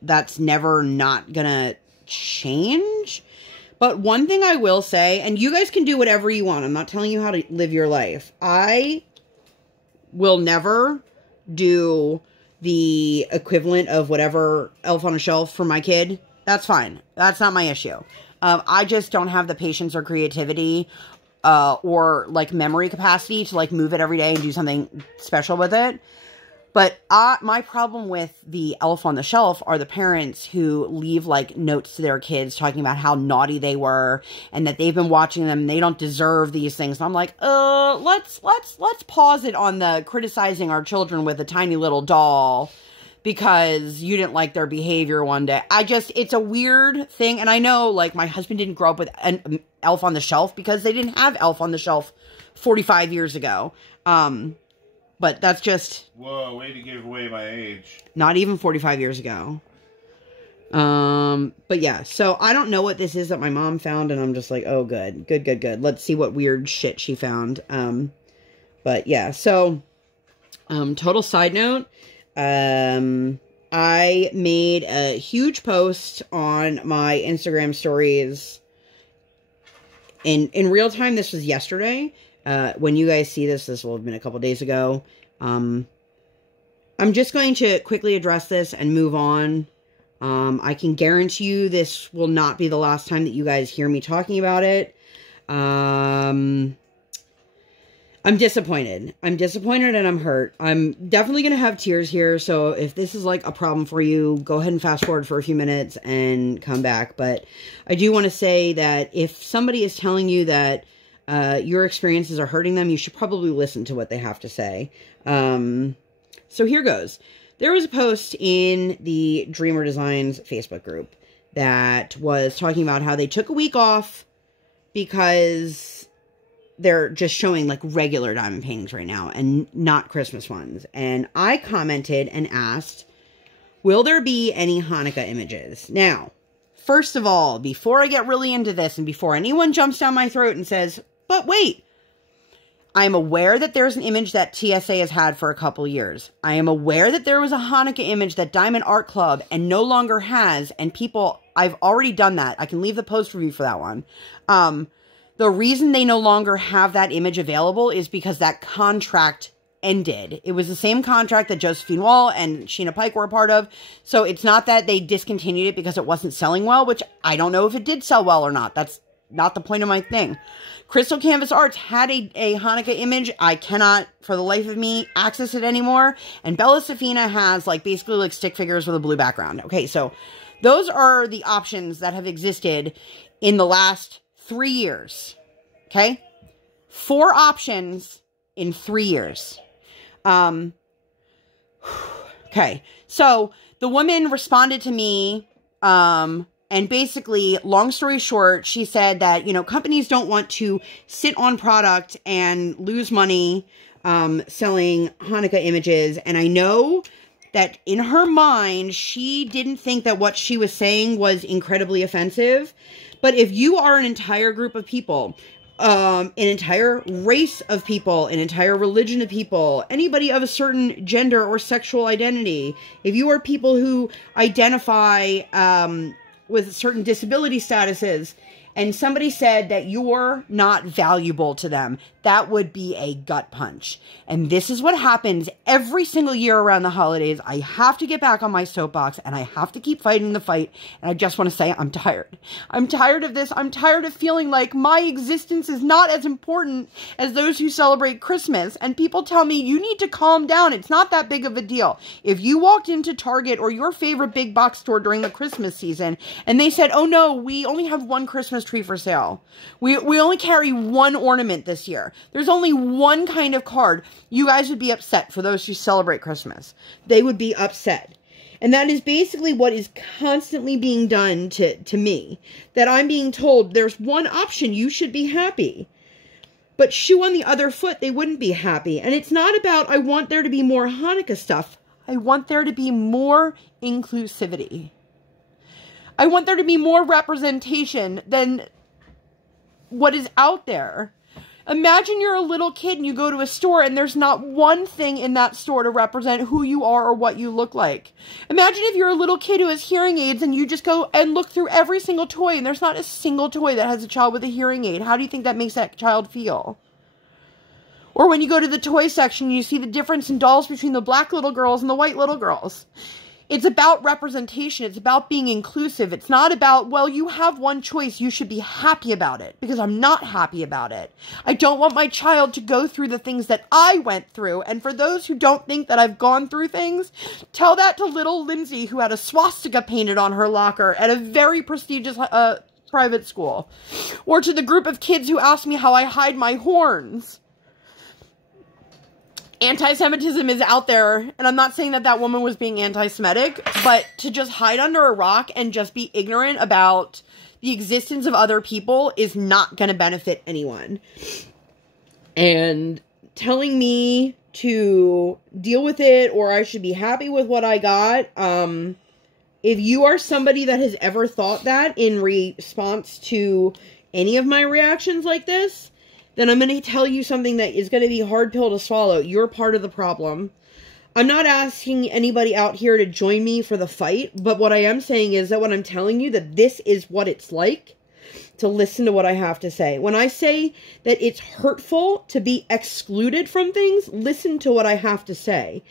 That's never not gonna change. But one thing I will say, and you guys can do whatever you want. I'm not telling you how to live your life. I will never do the equivalent of whatever Elf on a Shelf for my kid. That's fine. That's not my issue. I just don't have the patience or creativity or like memory capacity to like move it every day and do something special with it. But my problem with the Elf on the Shelf are the parents who leave, like, notes to their kids talking about how naughty they were and that they've been watching them and they don't deserve these things. And I'm like, let's pause it on the criticizing our children with a tiny little doll because you didn't like their behavior one day. It's a weird thing. And I know, like, my husband didn't grow up with an Elf on the Shelf because they didn't have Elf on the Shelf 45 years ago. But that's just... Whoa, way to give away my age. Not even 45 years ago. But yeah, so I don't know what this is that my mom found, and I'm just like, oh, good. Good, good, good. Let's see what weird shit she found. But yeah, so, total side note, I made a huge post on my Instagram stories. In real time, this was yesterday. When you guys see this will have been a couple days ago. I'm just going to quickly address this and move on. I can guarantee you this will not be the last time that you guys hear me talking about it. I'm disappointed. I'm disappointed and I'm hurt. I'm definitely going to have tears here. So if this is like a problem for you, go ahead and fast forward for a few minutes and come back. But I do want to say that if somebody is telling you that your experiences are hurting them, you should probably listen to what they have to say. So here goes. There was a post in the Dreamer Designs Facebook group that was talking about how they took a week off because they're just showing like regular diamond paintings right now and not Christmas ones. And I commented and asked, will there be any Hanukkah images? Now, First of all, before I get really into this and before anyone jumps down my throat and says, but wait, I am aware that there's an image that TSA has had for a couple years. I am aware that there was a Hanukkah image that Diamond Art Club and no longer has, and people, I've already done that. I can leave the post review for that one. The reason they no longer have that image available is because that contract ended. It was the same contract that Josephine Wall and Sheena Pike were a part of. So it's not that they discontinued it because it wasn't selling well, which I don't know if it did sell well or not. That's not the point of my thing. Crystal Canvas Arts had a Hanukkah image. I cannot, for the life of me, access it anymore. And Bella Safina has, like, basically, like, stick figures with a blue background. Okay, so those are the options that have existed in the last 3 years. Okay? 4 options in 3 years. Okay, so the woman responded to me, and basically, long story short, she said that, you know, companies don't want to sit on product and lose money selling Hanukkah images. And I know that in her mind, she didn't think that what she was saying was incredibly offensive. But if you are an entire group of people, an entire race of people, an entire religion of people, anybody of a certain gender or sexual identity, if you are people who identify with certain disability statuses, and somebody said that you're not valuable to them, that would be a gut punch. And this is what happens every single year around the holidays. I have to get back on my soapbox, and I have to keep fighting the fight. And I just want to say I'm tired. I'm tired of this. I'm tired of feeling like my existence is not as important as those who celebrate Christmas. And people tell me, you need to calm down. It's not that big of a deal. If you walked into Target or your favorite big box store during the Christmas season, and they said, oh no, we only have one Christmas tree for sale. We only carry one ornament this year. There's only one kind of card. You guys would be upset. For those who celebrate Christmas, they would be upset. And that is basically what is constantly being done to me. That I'm being told there's one option, you should be happy. But shoe on the other foot, they wouldn't be happy. And it's not about, I want there to be more Hanukkah stuff. I want there to be more inclusivity. I want there to be more representation than what is out there. Imagine you're a little kid and you go to a store and there's not one thing in that store to represent who you are or what you look like. Imagine if you're a little kid who has hearing aids and you just go and look through every single toy and there's not a single toy that has a child with a hearing aid. How do you think that makes that child feel? Or when you go to the toy section, you see the difference in dolls between the black little girls and the white little girls. It's about representation. It's about being inclusive. It's not about, well, you have one choice. You should be happy about it, because I'm not happy about it. I don't want my child to go through the things that I went through. And for those who don't think that I've gone through things, tell that to little Lindsay, who had a swastika painted on her locker at a very prestigious private school. Or to the group of kids who asked me how I hide my horns. Anti-Semitism is out there, and I'm not saying that that woman was being anti-Semitic, but to just hide under a rock and just be ignorant about the existence of other people is not going to benefit anyone. And telling me to deal with it, or I should be happy with what I got, if you are somebody that has ever thought that in response to any of my reactions like this, then I'm going to tell you something that is going to be a hard pill to swallow. You're part of the problem. I'm not asking anybody out here to join me for the fight, but what I am saying is that when I'm telling you that this is what it's like, to listen to what I have to say. When I say that it's hurtful to be excluded from things, listen to what I have to say.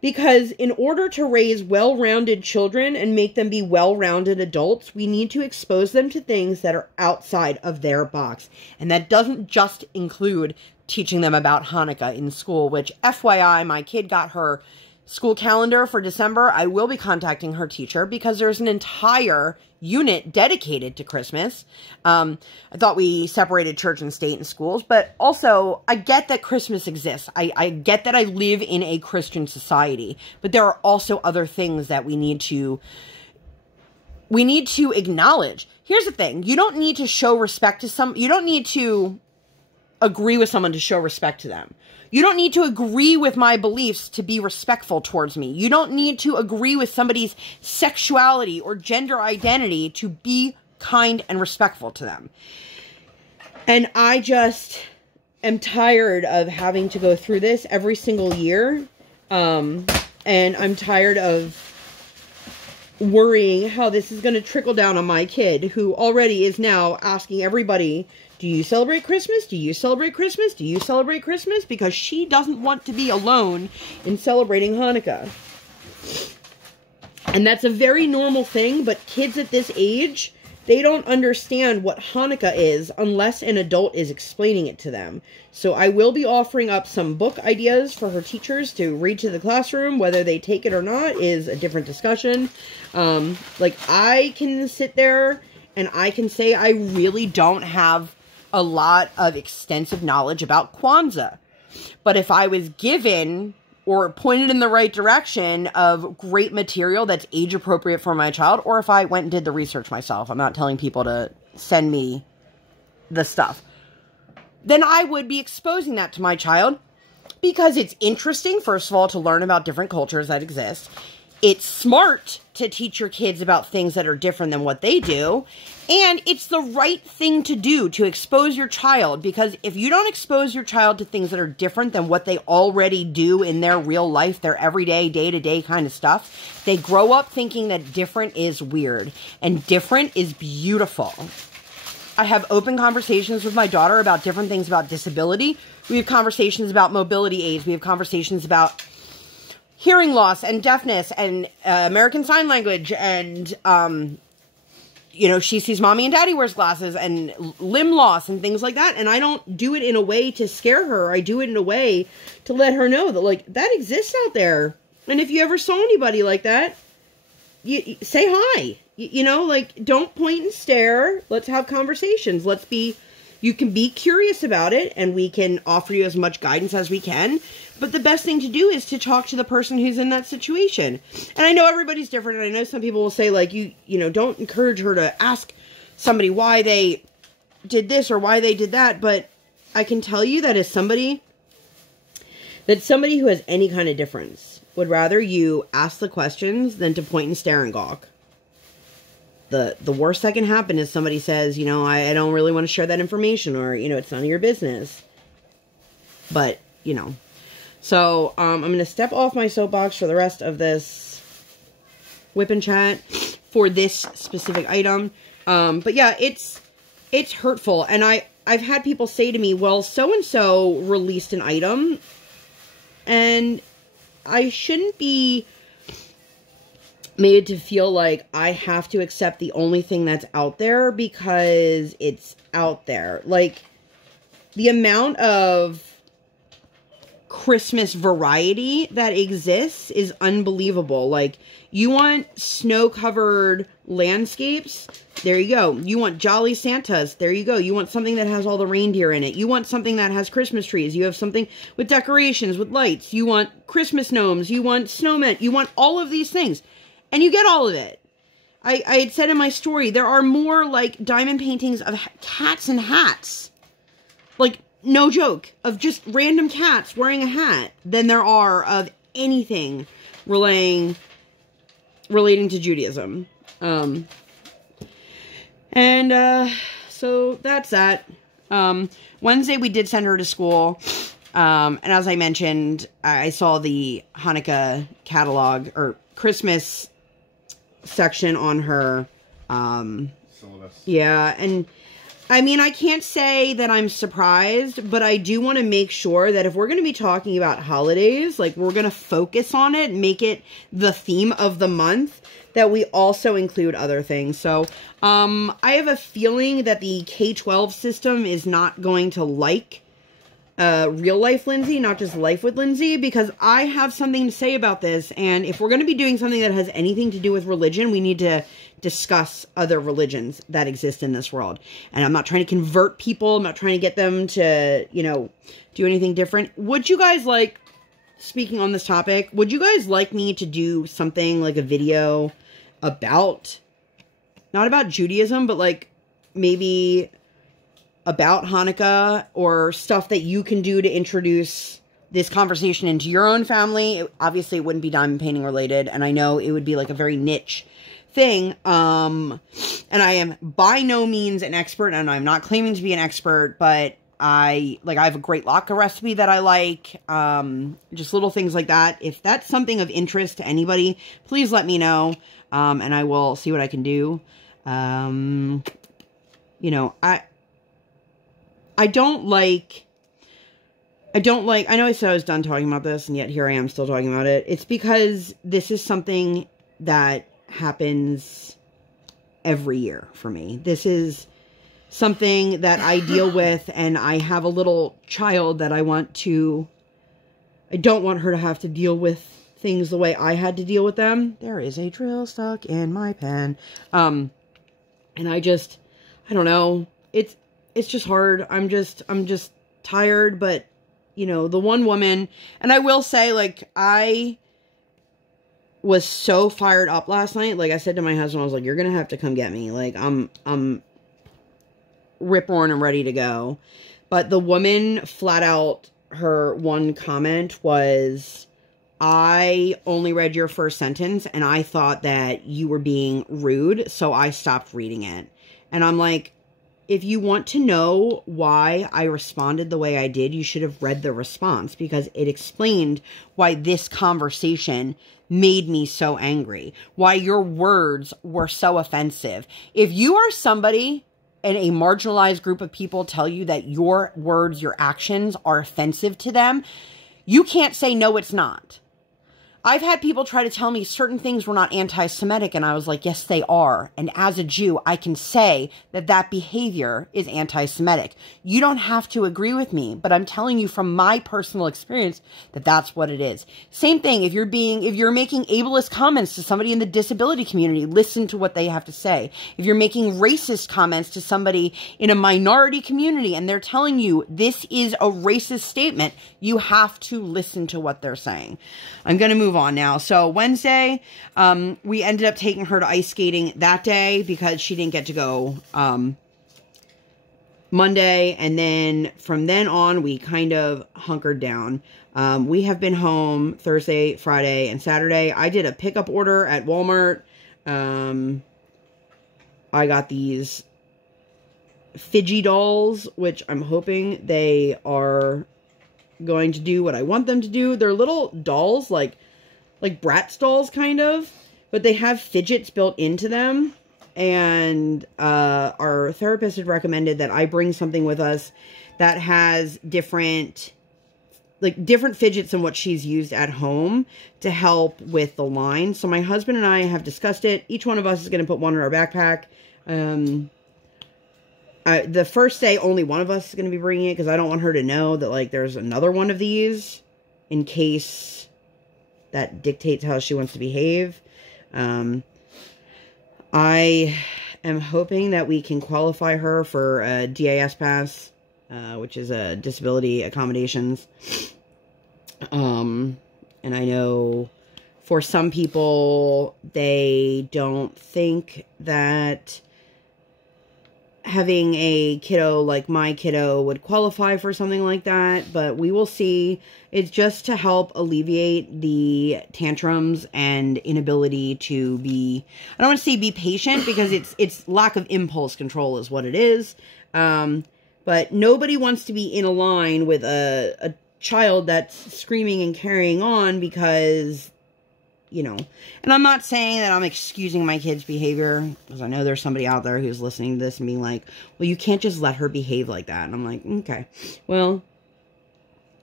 Because in order to raise well-rounded children and make them be well-rounded adults, we need to expose them to things that are outside of their box. And that doesn't just include teaching them about Hanukkah in school, which, FYI, my kid got her school calendar for December. I will be contacting her teacher because there's an entire unit dedicated to Christmas. I thought we separated church and state in schools, but also I get that Christmas exists. I get that I live in a Christian society, but there are also other things that we need to acknowledge. Here's the thing. You don't need to show respect to you don't need to agree with someone to show respect to them. You don't need to agree with my beliefs to be respectful towards me. You don't need to agree with somebody's sexuality or gender identity to be kind and respectful to them. And I just am tired of having to go through this every single year. And I'm tired of worrying how this is going to trickle down on my kid, who already is now asking everybody, do you celebrate Christmas? Do you celebrate Christmas? Do you celebrate Christmas? Because she doesn't want to be alone in celebrating Hanukkah. And that's a very normal thing, but kids at this age, they don't understand what Hanukkah is unless an adult is explaining it to them. So I will be offering up some book ideas for her teachers to read to the classroom. Whether they take it or not is a different discussion. Like, I can sit there and I can say I really don't have a lot of extensive knowledge about Kwanzaa. But if I was given or pointed in the right direction of great material that's age appropriate for my child, or if I went and did the research myself, I'm not telling people to send me the stuff, then I would be exposing that to my child, because it's interesting, first of all, to learn about different cultures that exist. It's smart to teach your kids about things that are different than what they do. And it's the right thing to do, to expose your child. Because if you don't expose your child to things that are different than what they already do in their real life, their everyday, day-to-day kind of stuff, they grow up thinking that different is weird. And different is beautiful. I have open conversations with my daughter about different things about disability. We have conversations about mobility aids. We have conversations about hearing loss and deafness and American Sign Language, and, you know, she sees mommy and daddy wears glasses, and limb loss and things like that. And I don't do it in a way to scare her. I do it in a way to let her know that, like, that exists out there. And if you ever saw anybody like that, you say hi. You know, like, don't point and stare. Let's have conversations. You can be curious about it, and we can offer you as much guidance as we can. But the best thing to do is to talk to the person who's in that situation. And I know everybody's different, and I know some people will say, like, you know, don't encourage her to ask somebody why they did this or why they did that. But I can tell you that as somebody who has any kind of difference would rather you ask the questions than to point and stare and gawk. The worst that can happen is somebody says, you know, I don't really want to share that information, or, you know, it's none of your business. But, you know. So, I'm going to step off my soapbox for the rest of this WIP Chat for this specific item. But yeah, it's hurtful. And I've had people say to me, well, so-and-so released an item, and I shouldn't be made to feel like I have to accept the only thing that's out there because it's out there. Like, the amount of Christmas variety that exists is unbelievable. Like, you want snow-covered landscapes? There you go. You want jolly Santas? There you go. You want something that has all the reindeer in it. You want something that has Christmas trees. You have something with decorations, with lights. You want Christmas gnomes. You want snowmen. You want all of these things. And you get all of it. I had said in my story, there are more, like, diamond paintings of cats and hats. Like, no joke, of just random cats wearing a hat than there are of anything relating to Judaism. So that's that. Wednesday we did send her to school. And as I mentioned, I saw the Hanukkah catalog, or Christmas section on her syllabus. Yeah, and I mean, I can't say that I'm surprised, but I do want to make sure that if we're going to be talking about holidays, like, we're going to focus on it, make it the theme of the month, that we also include other things. So I have a feeling that the K-12 system is not going to like Real Life Lindsay, not just Life with Lindsay, because I have something to say about this. And if we're going to be doing something that has anything to do with religion, we need to discuss other religions that exist in this world. And I'm not trying to convert people. I'm not trying to get them to, you know, do anything different. Would you guys like, speaking on this topic, would you guys like me to do something like a video about, not about Judaism, but like maybe about Hanukkah or stuff that you can do to introduce this conversation into your own family. Obviously, it wouldn't be diamond painting related, and I know it would be like a very niche thing. And I am by no means an expert, and I'm not claiming to be an expert, but I have a great latke recipe that I like. Just little things like that. If that's something of interest to anybody, please let me know, and I will see what I can do. You know, I know I said I was done talking about this, and yet here I am still talking about it. It's because this is something that happens every year for me. This is something that I deal with, and I have a little child that I don't want her to have to deal with things the way I had to deal with them. There is a drill stuck in my pen. And I don't know. It's just hard. I'm just tired, but you know, the one woman, and I will say, like, I was so fired up last night. Like I said to my husband, I was like, you're going to have to come get me. Like, I'm rip-roaring and ready to go. But the woman flat out, her one comment was, I only read your first sentence and I thought that you were being rude, so I stopped reading it. And I'm like, if you want to know why I responded the way I did, you should have read the response, because it explained why this conversation made me so angry, why your words were so offensive. If you are somebody and a marginalized group of people tell you that your words, your actions are offensive to them, you can't say, no, it's not. I've had people try to tell me certain things were not anti-Semitic, and I was like, yes, they are. And as a Jew, I can say that that behavior is anti-Semitic. You don't have to agree with me, but I'm telling you from my personal experience that that's what it is. Same thing, if you're making ableist comments to somebody in the disability community, listen to what they have to say. If you're making racist comments to somebody in a minority community and they're telling you this is a racist statement, you have to listen to what they're saying. I'm going to move on now. So Wednesday, we ended up taking her to ice skating that day because she didn't get to go Monday. And then from then on, we kind of hunkered down. We have been home Thursday, Friday, and Saturday. I did a pickup order at Walmart. I got these Fidgy dolls, which I'm hoping they are going to do what I want them to do. They're little dolls, like Bratz dolls, kind of, but they have fidgets built into them. And our therapist had recommended that I bring something with us that has different fidgets than what she's used at home to help with the line. So my husband and I have discussed it. Each one of us is going to put one in our backpack. The first day, only one of us is going to be bringing it because I don't want her to know that, like, there's another one of these in case that dictates how she wants to behave. I am hoping that we can qualify her for a DAS pass, which is a disability accommodations. And I know for some people, they don't think that having a kiddo like my kiddo would qualify for something like that, but we will see. It's just to help alleviate the tantrums and inability to be, I don't want to say be patient, because it's lack of impulse control is what it is. But nobody wants to be in a line with a child that's screaming and carrying on because, you know, and I'm not saying that I'm excusing my kid's behavior, because I know there's somebody out there who's listening to this and being like, well, you can't just let her behave like that. And I'm like, okay, well,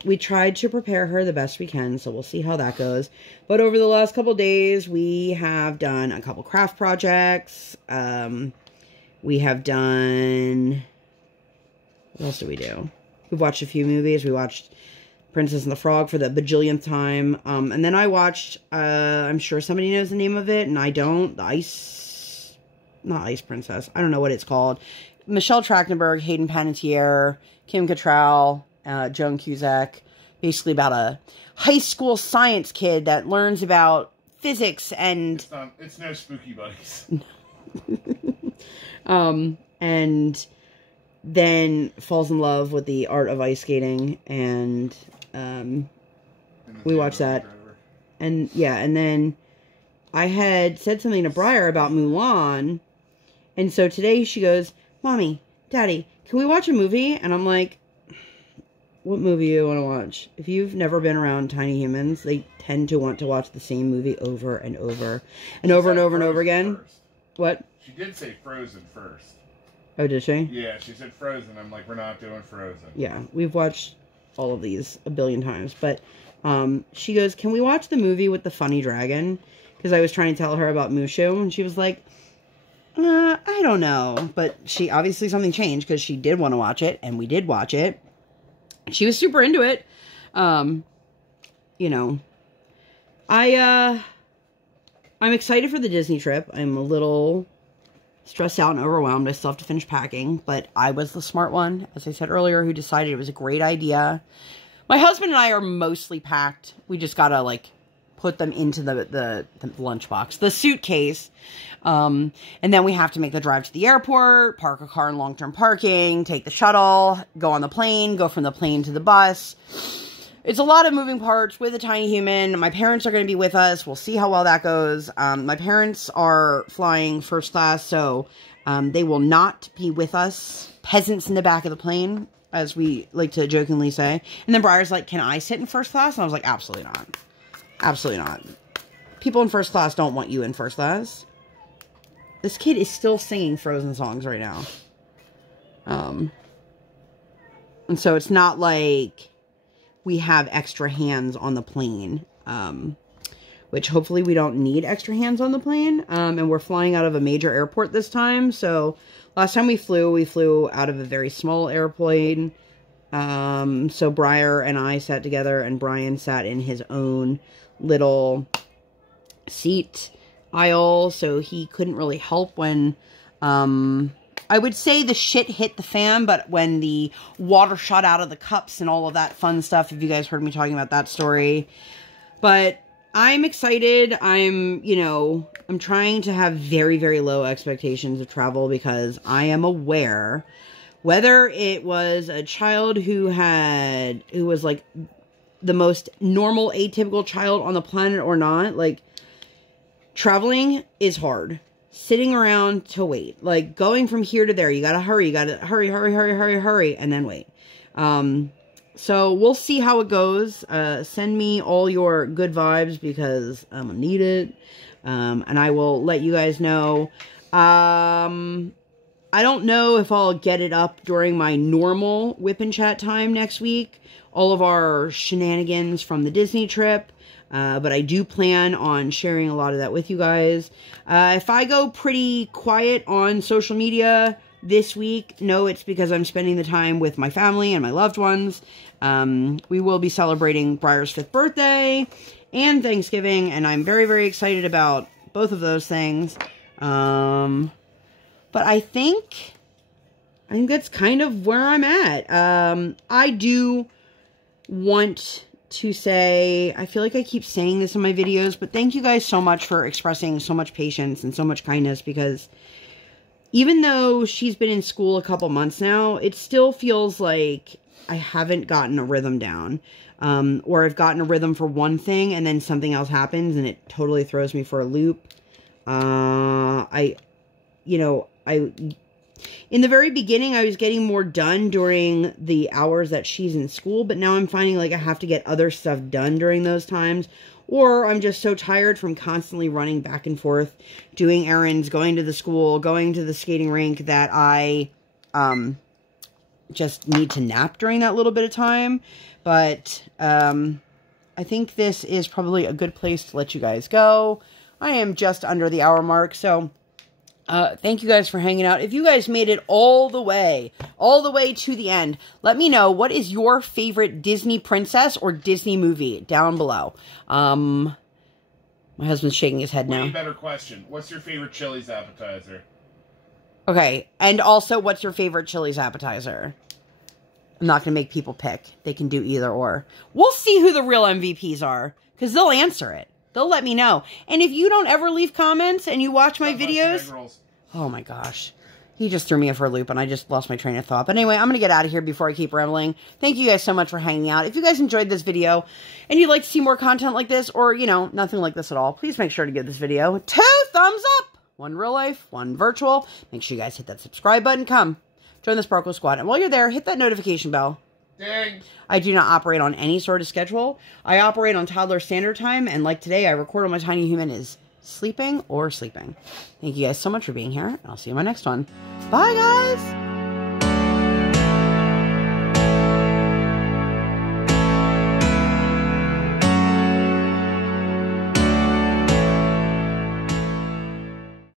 we tried to prepare her the best we can, so we'll see how that goes. But over the last couple days, we have done a couple craft projects. We have done, what else did we do? We've watched a few movies. We watched Princess and the Frog for the bajillionth time. And then I watched, I'm sure somebody knows the name of it, and I don't. Not Ice Princess. I don't know what it's called. Michelle Trachtenberg, Hayden Panettiere, Kim Cattrall, Joan Cusack. Basically about a high school science kid that learns about physics and... It's no Spooky Buddies. And then falls in love with the art of ice skating, and we watched that. And yeah, and then I had said something to Briar about Mulan, and so today she goes, Mommy, Daddy, can we watch a movie? And I'm like, what movie do you want to watch? If you've never been around tiny humans, they tend to want to watch the same movie over and over and over and over and over again. First. What? She did say Frozen first. Oh, did she? Yeah, she said Frozen. I'm like, we're not doing Frozen. Yeah, we've watched all of these a billion times. But she goes, can we watch the movie with the funny dragon? Because I was trying to tell her about Mushu, and she was like, I don't know. But she obviously something changed because she did want to watch it, and we did watch it. She was super into it. You know, I'm excited for the Disney trip. I'm a little stressed out and overwhelmed. I still have to finish packing, but I was the smart one, as I said earlier, who decided it was a great idea. My husband and I are mostly packed. We just gotta, like, put them into the lunchbox, the suitcase. And then we have to make the drive to the airport, park a car in long-term parking, take the shuttle, go on the plane, go from the plane to the bus. It's a lot of moving parts with a tiny human. My parents are going to be with us. We'll see how well that goes. My parents are flying first class, so they will not be with us. Peasants in the back of the plane, as we like to jokingly say. And then Briar's like, can I sit in first class? And I was like, absolutely not. Absolutely not. People in first class don't want you in first class. This kid is still singing Frozen songs right now. And so it's not like we have extra hands on the plane. Which hopefully we don't need extra hands on the plane. And we're flying out of a major airport this time. So last time we flew out of a very small airplane. So Briar and I sat together, and Brian sat in his own little seat aisle, so he couldn't really help when, I would say the shit hit the fan, but when the water shot out of the cups and all of that fun stuff, if you guys heard me talking about that story. But I'm excited. I'm trying to have very, very low expectations of travel, because I am aware, whether it was a child who was like the most normal, atypical child on the planet or not, like, traveling is hard. Sitting around to wait. Like, going from here to there, you gotta hurry. You gotta hurry, and then wait. So, we'll see how it goes. Send me all your good vibes, because I'm gonna need it. And I will let you guys know. I don't know if I'll get it up during my normal WIP Chat time next week. All of our shenanigans from the Disney trip. But I do plan on sharing a lot of that with you guys. If I go pretty quiet on social media this week, no, it's because I'm spending the time with my family and my loved ones. We will be celebrating Briar's 5th birthday and Thanksgiving, and I'm very, very excited about both of those things. But I think that's kind of where I'm at. I do want to say, I feel like I keep saying this in my videos, but thank you guys so much for expressing so much patience and so much kindness, because even though she's been in school a couple months now, it still feels like I haven't gotten a rhythm down. Or I've gotten a rhythm for one thing and then something else happens and it totally throws me for a loop. In the very beginning, I was getting more done during the hours that she's in school, but now I'm finding like I have to get other stuff done during those times, or I'm just so tired from constantly running back and forth, doing errands, going to the school, going to the skating rink, that I just need to nap during that little bit of time. But I think this is probably a good place to let you guys go. I am just under the hour mark, so thank you guys for hanging out. If you guys made it all the way to the end, let me know, what is your favorite Disney princess or Disney movie down below. My husband's shaking his head now. Way better question. What's your favorite Chili's appetizer? Okay, and also, what's your favorite Chili's appetizer? I'm not going to make people pick. They can do either or. We'll see who the real MVPs are, because they'll answer it. They'll let me know. And if you don't ever leave comments and you watch my videos... Oh my gosh. He just threw me for a loop, and I just lost my train of thought. But anyway, I'm going to get out of here before I keep rambling. Thank you guys so much for hanging out. If you guys enjoyed this video, and you'd like to see more content like this, or, you know, nothing like this at all, please make sure to give this video 2 thumbs up. 1 real life, 1 virtual. Make sure you guys hit that subscribe button. Come, join the Sparkle Squad. And while you're there, hit that notification bell. Ding. I do not operate on any sort of schedule. I operate on toddler standard time, and like today, I record when my tiny human is sleeping or sleeping. Thank you guys so much for being here, and I'll see you in my next one. Bye, guys!